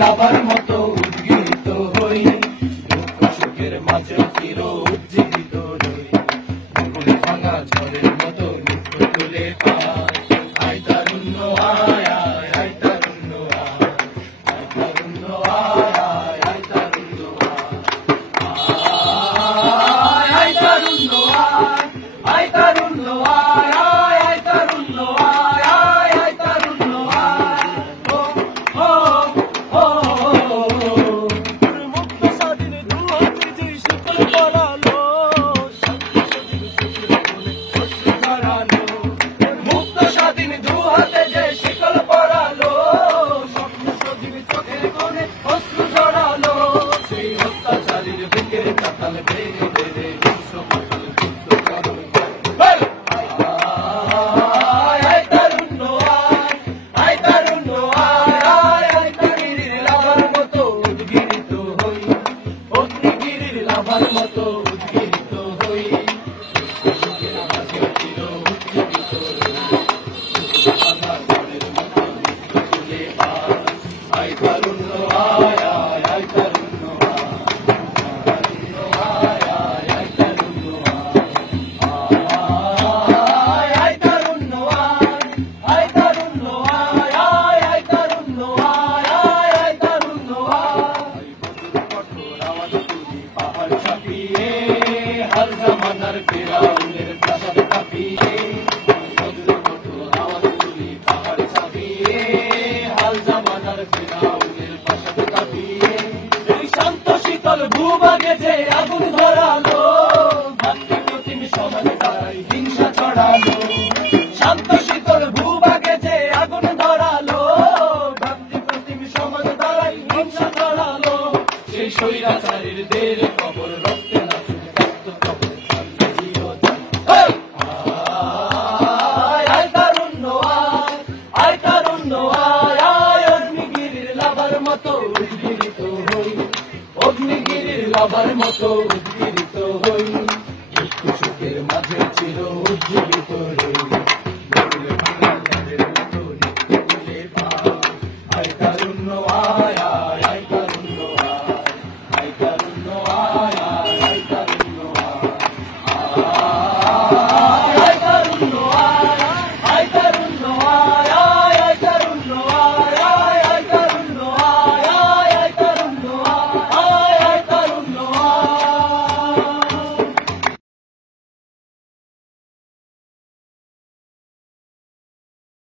লাভার মতো উদ্গীত হই, দুঃখ সুখের মাঝে চির উজ্জীবিত রই, বকুল ভাঙা ঝড়ের মতো মুখ তুলে পায়। আয় তারুণ্য আয় আয় আয় তারুণ্য আয়, আয় তারুণ্য আয় আয় আয় তারুণ্য আয়, আয় তারুণ্য আয়, আয় তারুণ্য আয় আয় আয় তারুণ্য আয় আয় আয় তারুণ্য আয়। ও ও ও মুক্ত স্বাধীন দুহাতে যে শিকল পরালো, মুক্ত স্বাধীন দুহাতে যে শিকল পরালো, স্বপ্ন সজীব চোখের কোণে অশ্রু ঝরালো, সেই অত্যাচারীর বুকের কাতাল বেড়ে বেড়ে বিশ্ব পাতাল যুদ্ধ করো। আয় তারুণ্য আয়, আয় তারুণ্য আয় আয় আয় তাগিরির লাভার মতো উদ্গীরিত হই, অগ্নিগিরির লাভার মতো উদ্গীরিত হই, বুকের মাঝে চির উজ্জীবিত রই, ভাঙা ঝড়ের মতো মুক্ত তুলে পায়। আয় তারুণ্য আয় আয় আয় তারুণ্য আয়, তারুণ্য আয় আয় আয় তারুণ্য আয়, আয় তারুণ্য আয়, আয় তারুণ্য আয় আয় আয় তারুণ্য আয় আয় আয় তারুণ্য আয়। বজ্র কঠোর আওয়াজ তুলি পাহাড় ছাপিয়ে, হাল জামানার ফেরাউনের প্রাসাদ কাঁপিয়ে, বজ্র কঠোর আওয়াজ তুলি পাহাড় ছাপিয়ে, হাল জামানার ফেরাউনের প্রাসাদ কাঁপিয়ে, এই শান্ত শীতল ভূভাগে যে আগুন ধরালো, ভাতৃপ্রতিম সমাজে তারাই হিংসা ছড়ালো, শান্ত শীতল ভূভাগে যে আগুন ধরালো, ভাতৃপ্রতিম সমাজে তারাই হিংসা ছড়ালো, সেই স্বৈরাচারীর দের কবর রক্তে নাচুক রক্ত কবর ছাড়বে চিরদিন। আয় আয় তারুণ্য আয়, আয় তারুণ্য আয় আয় অগ্নিগিরির লাভার মতো উদ্গীরিত হই, অগ্নিগিরির লাভার মতো উদ্গীরিত হই, দুঃখ সুখের মাঝে চির উজ্জীবিত রই।